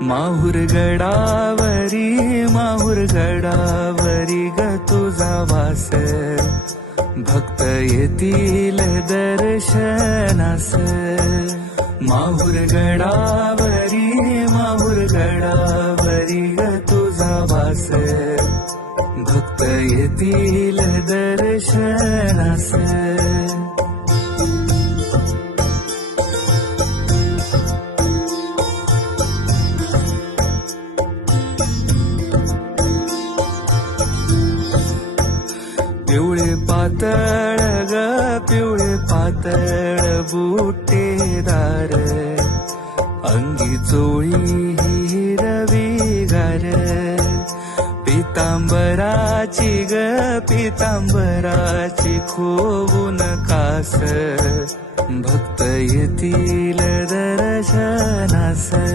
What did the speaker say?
माहूर गडावरी माहूर गडावरी ग तुझा वास भक्त येतील दर्शनास. माहूर गडावरी माहूर गडावरी ग तुझा वास भक्त येतील दर्शनास. पिवळे पातळ ग पिवळे पातळ बुटेदार. अंगी चोळी हिरवी गार. पितांबराची ग पितांबराची खोबून कास. भक्त येतील दर्शनास.